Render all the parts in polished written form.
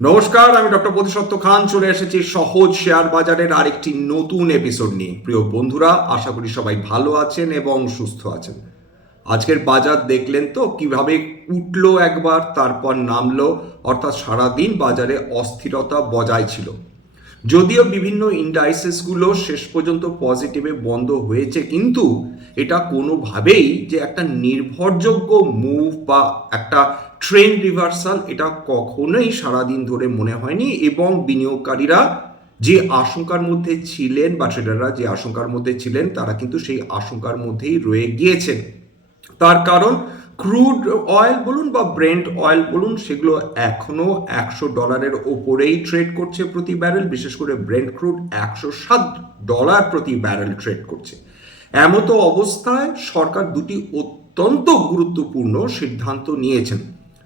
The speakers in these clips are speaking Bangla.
নমস্কার, আমি ডক্টর প্রতিশত্ত খান চলে এসেছি সহজ শেয়ার বাজারের আরেকটি নতুন এপিসোড নিয়ে। প্রিয় বন্ধুরা, আশা করি সবাই ভালো আছেন এবং সুস্থ আছেন। আজকের বাজার দেখলেন তো কিভাবে উঠলো একবার তারপর নামলো, অর্থাৎ সারাদিন বাজারে অস্থিরতা বজায় ছিল। যদিও বিভিন্ন ইন্ডাইসেসগুলো শেষ পর্যন্ত পজিটিভে বন্ধ হয়েছে, কিন্তু এটা কোনোভাবেই যে একটা নির্ভরযোগ্য মুভ বা একটা ট্রেন্ড রিভার্সাল এটা কখনোই সারাদিন ধরে মনে হয়নি। এবং বিনিয়োগকারীরা যে আশঙ্কার মধ্যে ছিলেন বা ট্রেডাররা যে আশঙ্কার মধ্যে ছিলেন তারা কিন্তু সেই আশঙ্কার মধ্যেই রয়ে গিয়েছেন। তার কারণ ক্রুড অয়েল বলুন বা ব্রেন্ট অয়েল বলুন, সেগুলো এখনো $100 ওপরেই ট্রেড করছে প্রতি ব্যারেল। বিশেষ করে ব্রেন্ট ক্রুড $107 প্রতি ব্যারেল ট্রেড করছে। এমতো অবস্থায় সরকার দুটি অত্যন্ত গুরুত্বপূর্ণ সিদ্ধান্ত নিয়েছেন।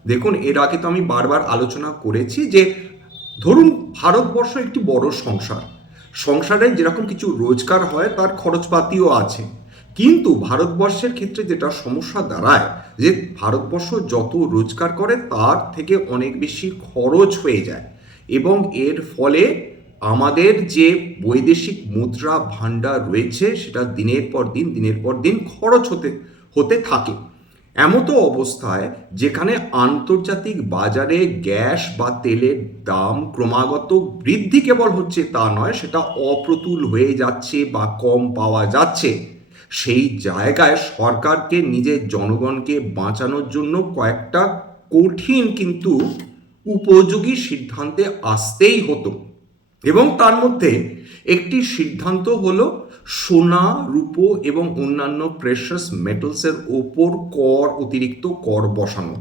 দেখুন, এর আগে তো আমি বারবার আলোচনা করেছি যে ধরুন ভারতবর্ষ একটি বড় সংসারে যেরকম কিছু রোজগার হয় তার খরচপাতিও আছে। কিন্তু ভারতবর্ষের ক্ষেত্রে যেটা সমস্যা দাঁড়ায় যে ভারতবর্ষ যত রোজগার করে তার থেকে অনেক বেশি খরচ হয়ে যায়, এবং এর ফলে আমাদের যে বৈদেশিক মুদ্রা ভাণ্ডার রয়েছে সেটা দিনের পর দিন খরচ হতে হতে থাকে। এমতো অবস্থায় যেখানে আন্তর্জাতিক বাজারে গ্যাস বা তেলের দাম ক্রমাগত বৃদ্ধি কেবল হচ্ছে তা নয়, সেটা অপ্রতুল হয়ে যাচ্ছে বা কম পাওয়া যাচ্ছে, সেই জায়গায় সরকারকে নিজের জনগণকে বাঁচানোর জন্য কয়েকটা কঠিন কিন্তু উপযোগী সিদ্ধান্তে আসতেই হতো। এবং তার মধ্যে একটি সিদ্ধান্ত হলো সোনা, রূপো এবং অন্যান্য প্রেশাস মেটালসের ওপর অতিরিক্ত কর বসানো।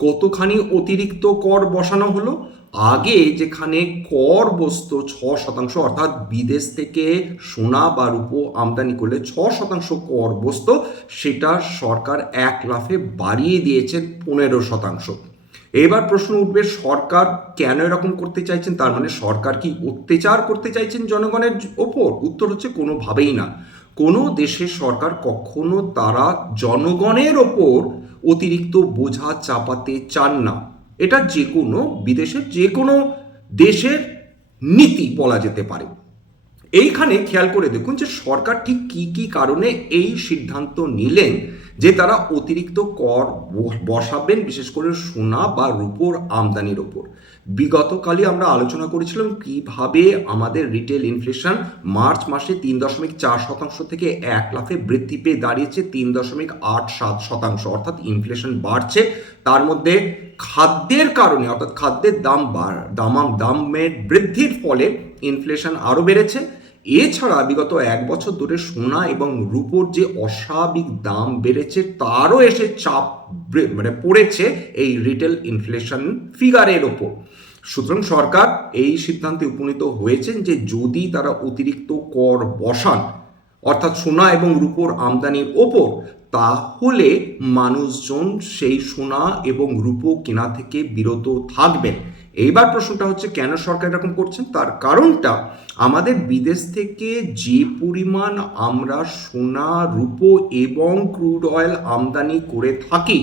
কতখানি অতিরিক্ত কর বসানো হলো? আগে যেখানে কর বসতো 6%, অর্থাৎ বিদেশ থেকে সোনা বা রূপো আমদানি করলে 6% কর বসতো, সেটা সরকার এক লাফে বাড়িয়ে দিয়েছেন 15%। এবার প্রশ্ন উঠবে, সরকার কেন এরকম করতে চাইছেন? তার মানে সরকার কি অত্যাচার করতে চাইছেন জনগণের ওপর? উত্তর হচ্ছে কোনোভাবেই না। কোনো দেশের সরকার কখনো তারা জনগণের ওপর অতিরিক্ত বোঝা চাপাতে চান না। এটা যে কোনো বিদেশের যে কোনো দেশের নীতি বলা যেতে পারে। এইখানে খেয়াল করে দেখুন যে সরকার ঠিক কি কি কারণে এই সিদ্ধান্ত নিলেন যে তারা অতিরিক্ত কর বসাবেন, বিশেষ করে সোনা বা রূপোর আমদানির ওপর। বিগতকালই আমরা আলোচনা করেছিলাম কিভাবে আমাদের রিটেল ইনফ্লেশন মার্চ মাসে 3.4% থেকে এক লাফে বৃদ্ধি পেয়ে দাঁড়িয়েছে 3.87%, অর্থাৎ ইনফ্লেশন বাড়ছে। তার মধ্যে খাদ্যের কারণে, অর্থাৎ খাদ্যের দামের বৃদ্ধির ফলে ইনফ্লেশন আরও বেড়েছে। এছাড়া বিগত এক বছর ধরে সোনা এবং রূপোর যে অস্বাভাবিক দাম বেড়েছে তারও এসে চাপ পড়েছে এই রিটেল ইনফ্লেশন ফিগারের ওপর। সুতরাং সরকার এই সিদ্ধান্তে উপনীত হয়েছেন যে যদি তারা অতিরিক্ত কর বসান, অর্থাৎ সোনা এবং রূপোর আমদানির ওপর, তাহলে মানুষজন সেই সোনা এবং রূপো কেনা থেকে বিরত থাকবেন। এইবার প্রশ্নটা হচ্ছে কেন সরকার এরকম করছেন? তার কারণটা, আমাদের বিদেশ থেকে যে পরিমাণ আমরা সোনা, রূপো এবং ক্রুড অয়েল আমদানি করে থাকি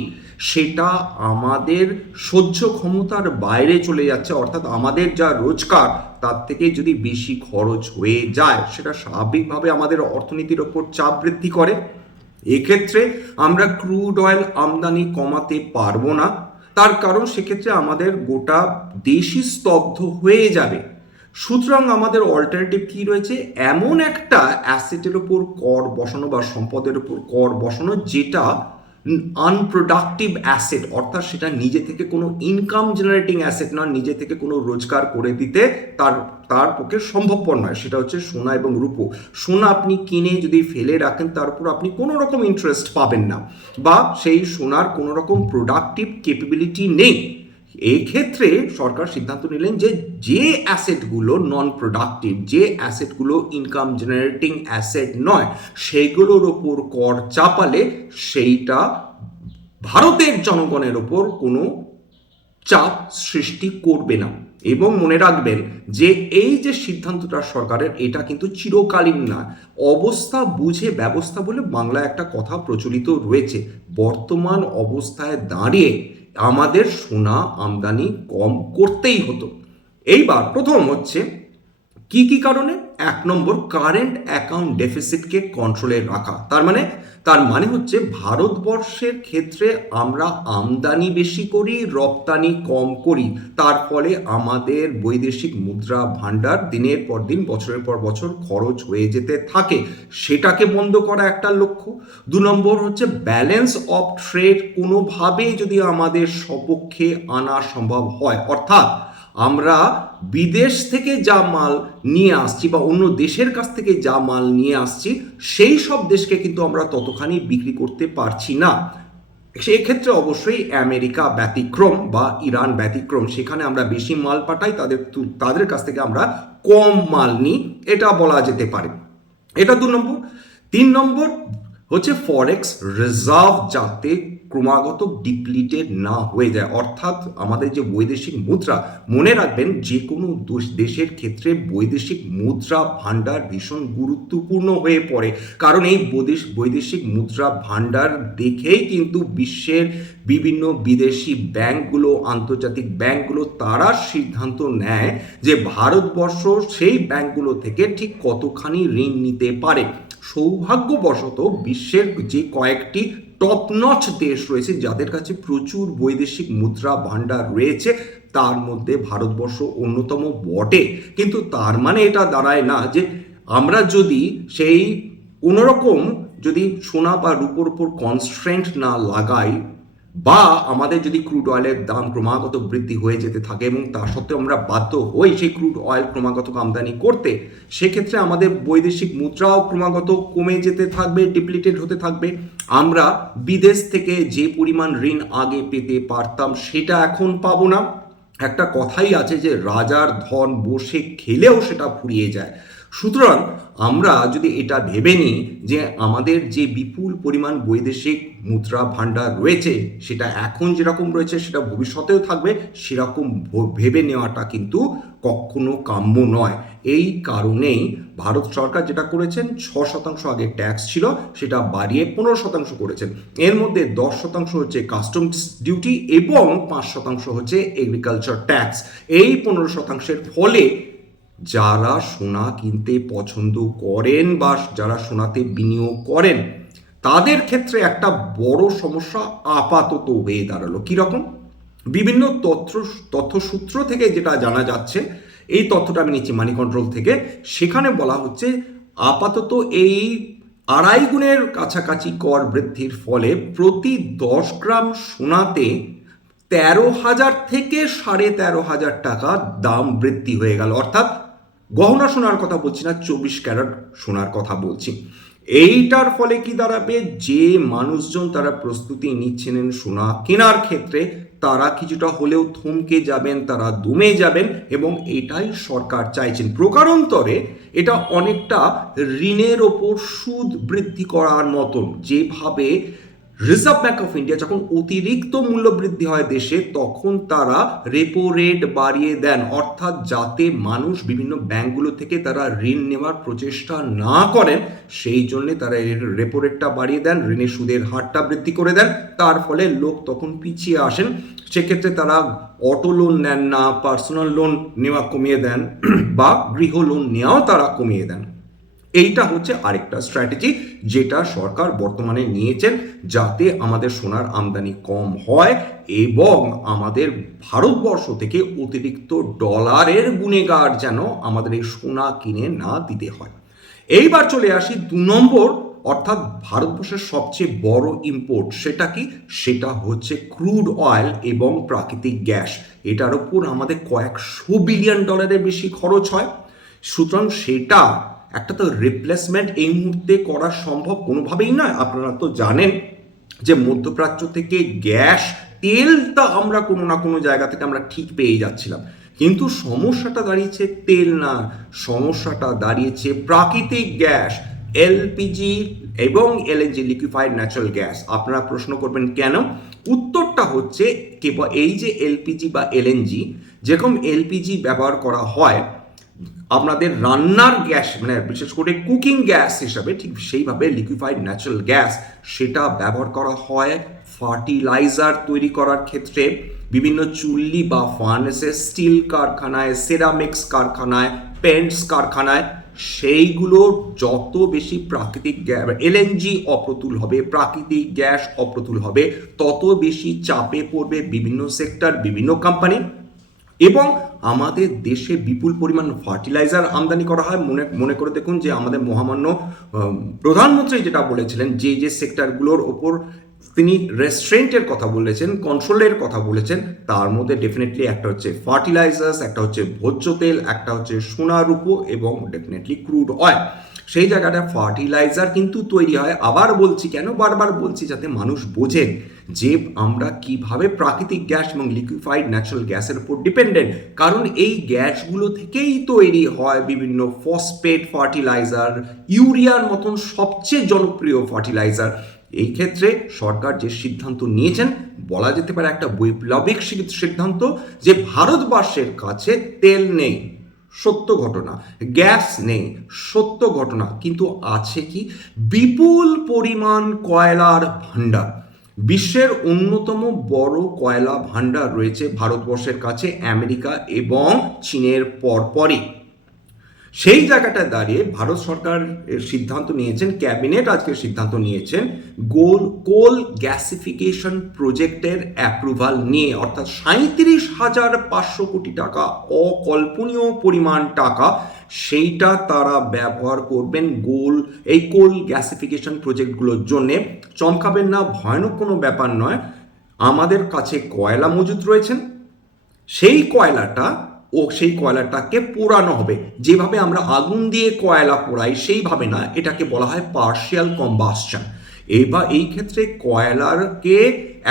সেটা আমাদের সহ্য ক্ষমতার বাইরে চলে যাচ্ছে। অর্থাৎ আমাদের যা রোজগার তার থেকে যদি বেশি খরচ হয়ে যায় সেটা স্বাভাবিকভাবে আমাদের অর্থনীতির ওপর চাপ বৃদ্ধি করে। এক্ষেত্রে আমরা ক্রুড অয়েল আমদানি কমাতে পারবো না, তার কারণ সেক্ষেত্রে আমাদের গোটা দেশই স্তব্ধ হয়ে যাবে। সুতরাং আমাদের অল্টারনেটিভ কি রয়েছে? এমন একটা অ্যাসেটের ওপর কর বসানো বা সম্পদের ওপর কর বসানো যেটা আনপ্রোডাক্টিভ অ্যাসেট, অর্থাৎ সেটা নিজে থেকে কোনো ইনকাম জেনারেটিং অ্যাসেট নয়, নিজে থেকে কোনো রোজগার করে দিতে তার পক্ষে সম্ভবপর নয়। সেটা হচ্ছে সোনা এবং রূপো। সোনা আপনি কিনে যদি ফেলে রাখেন তার উপর আপনি কোনো রকম ইন্টারেস্ট পাবেন না, বা সেই সোনার কোনো রকম প্রোডাক্টিভ ক্যাপাবিলিটি নেই। এই ক্ষেত্রে সরকার সিদ্ধান্ত নিলেন যে যে অ্যাসেটগুলো নন প্রোডাক্টিভ, যে অ্যাসেটগুলো ইনকাম জেনারেটিং অ্যাসেট নয়, সেগুলোর ওপর কর চাপালে সেইটা ভারতের জনগণের ওপর কোনো চাপ সৃষ্টি করবে না। এবং মনে রাখবেন যে এই যে সিদ্ধান্তটা সরকারের, এটা কিন্তু চিরকালীন না। অবস্থা বুঝে ব্যবস্থা বলে বাংলায় একটা কথা প্রচলিত রয়েছে। বর্তমান অবস্থায় দাঁড়িয়ে আমাদের সোনা আমদানি কম করতেই হতো। এইবার প্রথম হচ্ছে কি কি কারণে। 1 নম্বর, কারেন্ট অ্যাকাউন্ট ডেফিসিটকে কন্ট্রোলে রাখা। তার মানে হচ্ছে ভারতবর্ষের ক্ষেত্রে আমরা আমদানি বেশি করি, রপ্তানি কম করি, তার ফলে আমাদের বৈদেশিক মুদ্রা ভাণ্ডার দিনের পর দিন বছরের পর বছর খরচ হয়ে যেতে থাকে, সেটাকে বন্ধ করা একটা লক্ষ্য। 2 নম্বর হচ্ছে ব্যালেন্স অফ ট্রেড কোনোভাবেই যদি আমাদের সপক্ষে আনা সম্ভব হয়, অর্থাৎ আমরা বিদেশ থেকে যা মাল নিয়ে আসছি বা অন্য দেশের কাছ থেকে যা মাল নিয়ে আসছি সেই সব দেশকে কিন্তু আমরা ততখানি বিক্রি করতে পারছি না। সেক্ষেত্রে অবশ্যই আমেরিকা ব্যতিক্রম বা ইরান ব্যতিক্রম, সেখানে আমরা বেশি মাল পাঠাই, তাদের কাছ থেকে আমরা কম মাল নিই, এটা বলা যেতে পারে। এটা 2 নম্বর। 3 নম্বর হচ্ছে ফরেক্স রিজার্ভ যাতে ক্রমাগত ডিপ্লিটেড না হয়ে যায়, অর্থাৎ আমাদের যে বৈদেশিক মুদ্রা, মনে রাখবেন যে কোনো দেশের ক্ষেত্রে বৈদেশিক মুদ্রা ভাণ্ডার ভীষণ গুরুত্বপূর্ণ হয়ে পড়ে, কারণ এই বৈদেশিক মুদ্রা ভাণ্ডার দেখেই কিন্তু বিশ্বের বিভিন্ন বিদেশি ব্যাংকগুলো, আন্তর্জাতিক ব্যাংকগুলো তারা সিদ্ধান্ত নেয় যে ভারতবর্ষ সেই ব্যাংকগুলো থেকে ঠিক কতখানি ঋণ নিতে পারে। সৌভাগ্যবশত বিশ্বের যে কয়েকটি টপ নচ দেশ রয়েছে যাদের কাছে প্রচুর বৈদেশিক মুদ্রা ভাণ্ডার রয়েছে, তার মধ্যে ভারতবর্ষ অন্যতম বটে। কিন্তু তার মানে এটা দাঁড়ায় না যে আমরা যদি সেই কোনোরকম যদি সোনা বা রূপোর উপর কনস্ট্রেন্ট না লাগাই, বা আমাদের যদি ক্রুড অয়েলের দাম ক্রমাগত বৃদ্ধি হয়ে যেতে থাকে এবং তা সত্ত্বেও আমরা বাধ্য হই সেই ক্রুড অয়েল ক্রমাগত আমদানি করতে, সেক্ষেত্রে আমাদের বৈদেশিক মুদ্রাও ক্রমাগত কমে যেতে থাকবে, ডিপ্লিটেড হতে থাকবে। আমরা বিদেশ থেকে যে পরিমাণ ঋণ আগে পেতে পারতাম সেটা এখন পাবো না। একটা কথাই আছে যে রাজার ধন বসে খেলেও সেটা ফুরিয়ে যায়। সুতরাং আমরা যদি এটা ভেবে নিই যে আমাদের যে বিপুল পরিমাণ বৈদেশিক মুদ্রা ভাণ্ডার রয়েছে সেটা এখন যেরকম রয়েছে সেটা ভবিষ্যতেও থাকবে, সেরকম ভেবে নেওয়াটা কিন্তু কখনো কাম্য নয়। এই কারণেই ভারত সরকার যেটা করেছেন, 6% আগে ট্যাক্স ছিল, সেটা বাড়িয়ে 15% করেছেন। এর মধ্যে 10% হচ্ছে কাস্টমস ডিউটি এবং 5% হচ্ছে এগ্রিকালচার ট্যাক্স। এই 15%-এর ফলে যারা সোনা কিনতে পছন্দ করেন বা যারা সোনাতে বিনিয়োগ করেন তাদের ক্ষেত্রে একটা বড় সমস্যা আপাতত হয়ে দাঁড়ালো। কীরকম? বিভিন্ন তথ্যসূত্র থেকে যেটা জানা যাচ্ছে, এই তথ্যটা আমি নিচ্ছি মানি কন্ট্রোল থেকে, সেখানে বলা হচ্ছে আপাতত এই 2.5 গুণের কাছাকাছি কর বৃদ্ধির ফলে প্রতি 10 গ্রাম সোনাতে 13,000 থেকে 13,500 টাকা দাম বৃদ্ধি হয়ে গেল। অর্থাৎ গহনা সোনার কথা বলছি না, 24 ক্যারেট সোনার কথা বলছি। এইটার ফলে কি দাঁড়াবে, যে মানুষজন তারা প্রস্তুতি নিচ্ছেন সোনা কেনার ক্ষেত্রে তারা কিছুটা হলেও থমকে যাবেন, তারা দমে যাবেন, এবং এটাই সরকার চাইছেন। প্রকারান্তরে এটা অনেকটা ঋণের ওপর সুদ বৃদ্ধি করার মতন। যেভাবে রিজার্ভ ব্যাঙ্ক অফ ইন্ডিয়া যখন অতিরিক্ত মূল্য বৃদ্ধি হয় দেশে, তখন তারা রেপো রেট বাড়িয়ে দেন, অর্থাৎ যাতে মানুষ বিভিন্ন ব্যাঙ্কগুলো থেকে তারা ঋণ নেওয়ার প্রচেষ্টা না করেন, সেই জন্যে তারা রেপো রেটটা বাড়িয়ে দেন, ঋণের সুদের হারটা বৃদ্ধি করে দেন। তার ফলে লোক তখন পিছিয়ে আসেন, সেক্ষেত্রে তারা অটো লোন নেন না, পার্সোনাল লোন নেওয়া কমিয়ে দেন বা গৃহ লোন নেওয়াও তারা কমিয়ে দেন। এইটা হচ্ছে আরেকটা স্ট্র্যাটেজি যেটা সরকার বর্তমানে নিয়েছেন, যাতে আমাদের সোনার আমদানি কম হয় এবং আমাদের ভারতবর্ষ থেকে অতিরিক্ত ডলারের গুণেগার যেন আমাদের এই সোনা কিনে না দিতে হয়। এইবার চলে আসি 2 নম্বর, অর্থাৎ ভারতবর্ষের সবচেয়ে বড় ইম্পোর্ট। সেটা কি? সেটা হচ্ছে ক্রুড অয়েল এবং প্রাকৃতিক গ্যাস। এটার উপর আমাদের কয়েকশো বিলিয়ন ডলারের বেশি খরচ হয়। সুতরাং সেটা একটা তো রিপ্লেসমেন্ট এই মুহূর্তে করা সম্ভব কোনোভাবেই নয়। আপনারা তো জানেন যে মধ্যপ্রাচ্য থেকে গ্যাস, তেলটা আমরা কোনো না কোনো জায়গা থেকে আমরা ঠিক পেয়ে যাচ্ছিলাম, কিন্তু সমস্যাটা দাঁড়িয়েছে তেল না, সমস্যাটা দাঁড়িয়েছে প্রাকৃতিক গ্যাস, এলপিজি এবং এলএনজি, লিকুইফাইড ন্যাচারাল গ্যাস। আপনারা প্রশ্ন করবেন কেন? উত্তরটা হচ্ছে কেবল এই যে এলপিজি বা এলএনজি, যেরকম এলপিজি ব্যবহার করা হয় আপনাদের রান্নার গ্যাস, মানে বিশেষ করে কুকিং গ্যাস হিসাবে, ঠিক সেইভাবে লিকুইফাইড ন্যাচারাল গ্যাস সেটা ব্যবহার করা হয় ফার্টিলাইজার তৈরি করার ক্ষেত্রে বিভিন্ন চুল্লি বা ফার্নেসে, স্টিল কারখানায়, সেরামিক্স কারখানায়, পেন্টস কারখানায়, সেইগুলো যত বেশি প্রাকৃতিক এলএনজি অপ্রতুল হবে, প্রাকৃতিক গ্যাস অপ্রতুল হবে, তত বেশি চাপে পড়বে বিভিন্ন সেক্টর, বিভিন্ন কোম্পানি। এবং আমাদের দেশে বিপুল পরিমাণ ফার্টিলাইজার আমদানি করা হয়। মনে করে দেখুন যে আমাদের মহামান্য প্রধানমন্ত্রী যেটা বলেছিলেন, যে যে সেক্টরগুলোর ওপর তিনি রেস্ট্রেন্টের কথা বলেছেন, কন্ট্রোলের কথা বলেছেন, তার মধ্যে ডেফিনেটলি একটা হচ্ছে ফার্টিলাইজার্স, একটা হচ্ছে ভোজ্য তেল, একটা হচ্ছে সোনা রূপো এবং ডেফিনেটলি ক্রুড অয়েল। সেই জায়গাটা ফার্টিলাইজার কিন্তু তৈরি হয়, আবার বলছি কেন বারবার বলছি, যাতে মানুষ বোঝেন যে আমরা কিভাবে প্রাকৃতিক গ্যাস এবং লিকুইফাইড ন্যাচারাল গ্যাসের উপর ডিপেন্ডেন্ট। কারণ এই গ্যাসগুলো থেকেই তৈরি হয় বিভিন্ন ফসফেট ফার্টিলাইজার, ইউরিয়ার মতন সবচেয়ে জনপ্রিয় ফার্টিলাইজার। এই ক্ষেত্রে সরকার যে সিদ্ধান্ত নিয়েছেন, বলা যেতে পারে একটা বৈপ্লবিক সিদ্ধান্ত, যে ভারতবর্ষের কাছে তেল নেই, সত্য ঘটনা, গ্যাস নেই, সত্য ঘটনা, কিন্তু আছে কি বিপুল পরিমাণ কয়লার ভাণ্ডার। বিশ্বের অন্যতম বড় কয়লা ভাণ্ডার রয়েছে ভারতবর্ষের কাছে, আমেরিকা এবং চীনের পরপরই। সেই জায়গাটায় দাঁড়িয়ে ভারত সরকার সিদ্ধান্ত নিয়েছেন, ক্যাবিনেট আজকে সিদ্ধান্ত নিয়েছেন কোল গ্যাসিফিকেশন প্রজেক্টের অ্যাপ্রুভাল নিয়ে, অর্থাৎ 37,500 কোটি টাকা, অকল্পনীয় পরিমাণ টাকা, সেইটা তারা ব্যবহার করবেন এই কোল গ্যাসিফিকেশন প্রজেক্টগুলোর জন্যে। চমকাবেন না, ভয়ানক কোনো ব্যাপার নয়। আমাদের কাছে কয়লা মজুদ রয়েছেন, সেই কয়লাটাকে পোড়ানো হবে। যেভাবে আমরা আগুন দিয়ে কয়লা পোড়াই সেইভাবে না, এটাকে বলা হয় পার্শিয়াল কম্বাসশন। এই ক্ষেত্রে কয়লাকে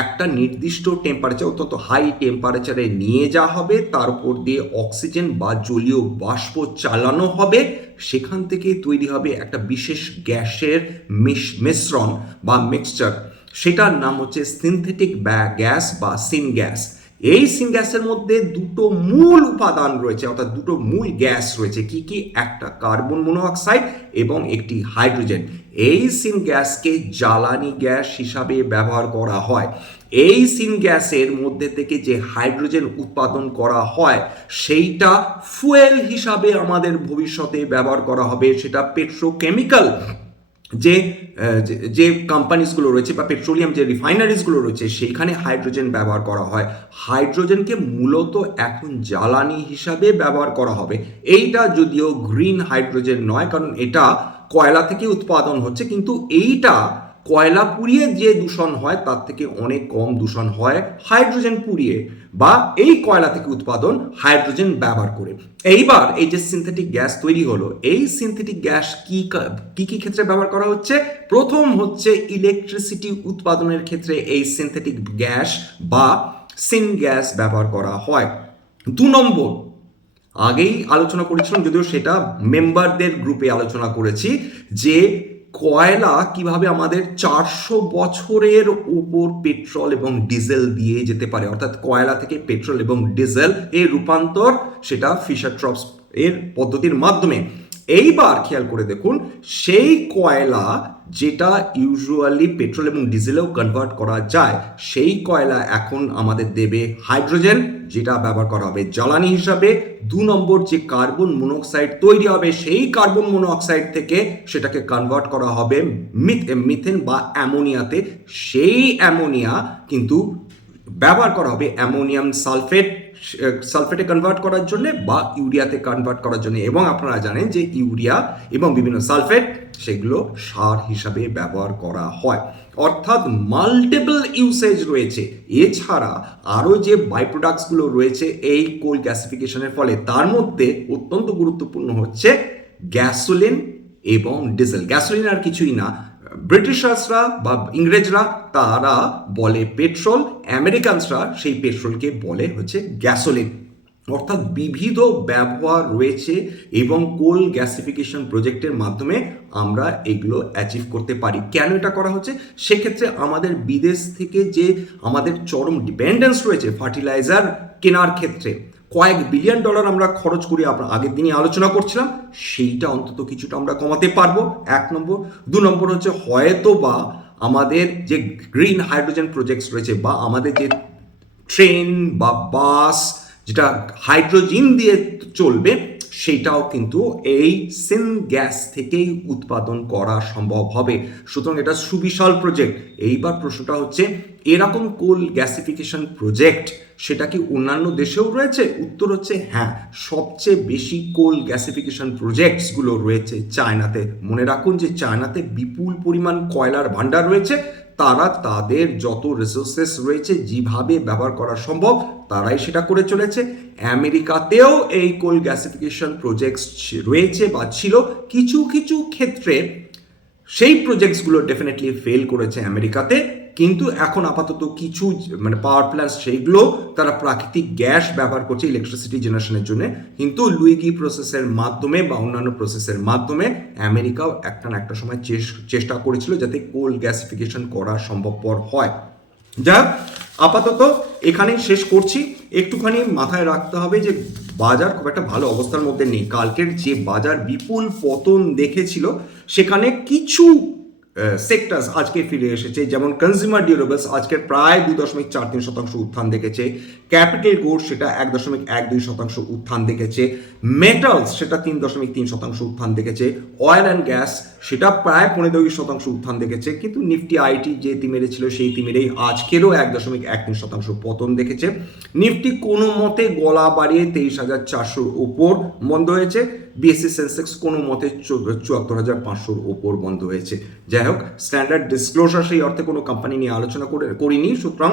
একটা নির্দিষ্ট টেম্পারেচার, অত্যন্ত হাই টেম্পারেচারে নিয়ে যাওয়া হবে, তার উপর দিয়ে অক্সিজেন বা জলীয় বাষ্প চালানো হবে, সেখান থেকে তৈরি হবে একটা বিশেষ গ্যাসের মিশ্রণ বা মিক্সচার। সেটার নাম হচ্ছে সিনথেটিক গ্যাস বা সিনগ্যাস। এই সিনগ্যাসের মধ্যে দুটো মূল উপাদান রয়েছে, অর্থাৎ দুটো মূল গ্যাস রয়েছে। কি কি? একটা কার্বন মনোঅক্সাইড এবং একটি হাইড্রোজেন। এই সিনগ্যাসকে জ্বালানি গ্যাস হিসাবে ব্যবহার করা হয়। এই সিনগ্যাসের মধ্যে থেকে যে হাইড্রোজেন উৎপাদন করা হয়, সেইটা ফুয়েল হিসাবে আমাদের ভবিষ্যতে ব্যবহার করা হবে। সেটা পেট্রোকেমিক্যাল যে কোম্পানিজগুলো রয়েছে বা পেট্রোলিয়াম যে রিফাইনারিজগুলো রয়েছে, সেইখানে হাইড্রোজেন ব্যবহার করা হয়। হাইড্রোজেনকে মূলত এখন জ্বালানি হিসাবে ব্যবহার করা হবে। এইটা যদিও গ্রিন হাইড্রোজেন নয়, কারণ এটা কয়লা থেকে উৎপাদন হচ্ছে, কিন্তু এইটা কয়লা পুড়িয়ে যে দূষণ হয় তার থেকে অনেক কম দূষণ হয় হাইড্রোজেন পুড়িয়ে বা এই কয়লা থেকে উৎপাদন হাইড্রোজেন ব্যবহার করে। এইবার এই যে সিনথেটিক গ্যাস তৈরি হলো, এই সিনথেটিক গ্যাস কি কি ক্ষেত্রে ব্যবহার করা হচ্ছে? প্রথম হচ্ছে ইলেকট্রিসিটি উৎপাদনের ক্ষেত্রে এই সিনথেটিক গ্যাস বা সিনগ্যাস ব্যবহার করা হয়। 2 নম্বর, আগেই আলোচনা করেছিলাম, যদিও সেটা মেম্বারদের গ্রুপে আলোচনা করেছি, যে কয়লা কিভাবে আমাদের 400 বছরের উপর পেট্রোল এবং ডিজেল দিয়ে যেতে পারে, অর্থাৎ কয়লা থেকে পেট্রোল এবং ডিজেল এর রূপান্তর, সেটা ফিশার ট্রপস এর পদ্ধতির মাধ্যমে। এইবার খেয়াল করে দেখুন, সেই কয়লা যেটা ইউজুয়ালি পেট্রোল এবং ডিজেলেও কনভার্ট করা যায়, সেই কয়লা এখন আমাদের দেবে হাইড্রোজেন, যেটা ব্যবহার করা হবে জ্বালানি হিসাবে। 2 নম্বর, যে কার্বন মনোক্সাইড তৈরি হবে, সেই কার্বন মনোক্সাইড থেকে সেটাকে কনভার্ট করা হবে মিথেন বা অ্যামোনিয়াতে। সেই অ্যামোনিয়া কিন্তু ব্যবহার করা হবে অ্যামোনিয়াম সালফেটে কনভার্ট করার জন্য বা ইউরিয়াতে কনভার্ট করার জন্য। এবং আপনারা জানেন যে ইউরিয়া এবং বিভিন্ন সালফেট সেগুলো সার হিসাবে ব্যবহার করা হয়, অর্থাৎ মাল্টিপল ইউসেজ রয়েছে। এছাড়া আরও যে বাই প্রোডাক্টসগুলো রয়েছে এই কোল গ্যাসিফিকেশনের ফলে, তার মধ্যে অত্যন্ত গুরুত্বপূর্ণ হচ্ছে গ্যাসোলিন এবং ডিজেল। গ্যাসোলিন আর কিছুই না, ব্রিটিশার্সরা বা ইংরেজরা তারা বলে পেট্রোল, আমেরিকানসরা সেই পেট্রোলকে বলে হচ্ছে গ্যাসোলিন। অর্থাৎ বিবিধ ব্যবহার রয়েছে এবং কোল গ্যাসিফিকেশন প্রজেক্টের মাধ্যমে আমরা এগুলো অ্যাচিভ করতে পারি। কেন এটা করা হচ্ছে? সেক্ষেত্রে আমাদের বিদেশ থেকে যে আমাদের চরম ডিপেন্ডেন্স রয়েছে ফার্টিলাইজার কেনার ক্ষেত্রে, কয়েক বিলিয়ন ডলার আমরা খরচ করি, আমরা আগের দিনই আলোচনা করছিলাম, সেইটা অন্তত কিছুটা আমরা কমাতে পারবো, 1 নম্বর। 2 নম্বর হচ্ছে হয়তো বা আমাদের যে গ্রিন হাইড্রোজেন প্রজেক্টস রয়েছে বা আমাদের যে ট্রেন বা বাস যেটা হাইড্রোজেন দিয়ে চলবে সেটাও কিন্তু এই সিন গ্যাস থেকেই উৎপাদন করা সম্ভব হবে। সুতরাং এটা সুবিশাল প্রজেক্ট। এইবার প্রশ্নটা হচ্ছে এরকম কোল গ্যাসিফিকেশন প্রজেক্ট সেটা কি অন্যান্য দেশেও রয়েছে? উত্তর হচ্ছে হ্যাঁ, সবচেয়ে বেশি কোল গ্যাসিফিকেশন প্রজেক্টসগুলো রয়েছে চায়নাতে। মনে রাখুন যে চায়নাতে বিপুল পরিমাণ কয়লার ভাণ্ডার রয়েছে, তারা তাদের যত রিসোর্সেস রয়েছে যেভাবে ব্যবহার করা সম্ভব তারাই সেটা করে চলেছে। আমেরিকাতেও এই কোল গ্যাসিফিকেশন প্রজেক্টস রয়েছে বা ছিল, কিছু কিছু ক্ষেত্রে সেই প্রজেক্টসগুলো ডেফিনেটলি ফেল করেছে আমেরিকাতে, কিন্তু এখন আপাতত কিছু মানে পাওয়ার প্ল্যান্ট সেইগুলো তারা প্রাকৃতিক গ্যাস ব্যবহার করছে ইলেকট্রিসিটি জেনারেশনের জন্য। কিন্তু লুইগি প্রসেসের মাধ্যমে বা অন্যান্য প্রসেসের মাধ্যমে আমেরিকাও একটা না একটা সময় চেষ্টা করেছিল যাতে কোল গ্যাসিফিকেশন করা সম্ভবপর হয়। যা আপাতত এখানেই শেষ করছি। একটুখানি মাথায় রাখতে হবে যে বাজার খুব একটা ভালো অবস্থার মধ্যে নেই। কালকের যে বাজার বিপুল পতন দেখেছিল সেখানে কিছু সেক্টরস আজকে ফিরে এসেছে, যেমন কনজিউমার ডিউরেবলস আজকের প্রায় 2.43% উত্থান দেখেছে, ক্যাপিটাল গুডস সেটা 1.12% উত্থান দেখেছে, মেটালস সেটা 3.3% উত্থান দেখেছে, অয়েল অ্যান্ড গ্যাস সেটা প্রায় 15% উত্থান দেখেছে। কিন্তু নিফটি আইটি যে তিমেরে ছিল সেই তিমেরেই আজকেরও 1.13% পতন দেখেছে। নিফটি কোনো মতে গলা বাড়িয়ে 23,400 ওপর বন্ধ হয়েছে। বিএসসি সেন্সেক্স কোনো মতে 74,500 ওপর বন্ধ হয়েছে। যাই হোক, স্ট্যান্ডার্ড ডিসক্লোজার সেই অর্থে কোনো কোম্পানি নিয়ে আলোচনা করিনি, সুতরাং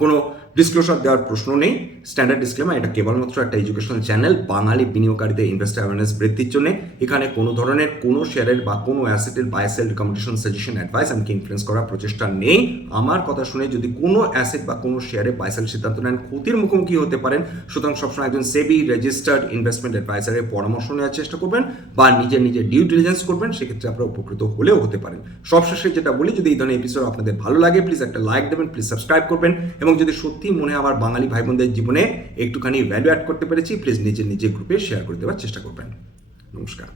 কোনো ডিসক্লোজার দেওয়ার প্রশ্ন নেই। স্ট্যান্ডার্ড ডিসক্লেমার, এটা কেবলমাত্র একটা এডুকেশনাল চ্যানেল বাঙালি বিনিয়োগকারীদের ইনভেস্টার অ্যাওয়ারনেস বৃদ্ধির জন্য। এখানে কোনো ধরনের কোনো শেয়ারের বা কোনো অ্যাসেটের buy sell recommendation, suggestion, advice আমাকে ইনফ্লুয়েন্স করার প্রচেষ্টা নেই। আমার কথা শুনে যদি কোনো অ্যাসেট বা কোনো শেয়ারে বাই সেল সিদ্ধান্ত নেন ক্ষতির মুখোমুখি হতে পারেন। সুতরাং সবসময় একজন সেবি রেজিস্টার্ড ইনভেস্টমেন্ট অ্যাডভাইসারের পরামর্শ নেওয়ার চেষ্টা করবেন বা নিজের ডিউ ডিলিজেন্স করবেন, সেক্ষেত্রে আপনারা উপকৃত হলেও হতে পারেন। সবশেষে যেটা বলি, যদি এই ধরনের এপিসোড আপনাদের ভালো লাগে প্লিজ একটা লাইক দেবেন, প্লিজ সাবস্ক্রাইব করবেন, এবং যদি সত্যি মনে হয় আমার বাঙালি ভাই বোনদের জীবনে একটুখানি ভ্যালু অ্যাড করতে পেরেছি প্লিজ নিজের গ্রুপে শেয়ার করে দেওয়ার চেষ্টা করবেন। নমস্কার।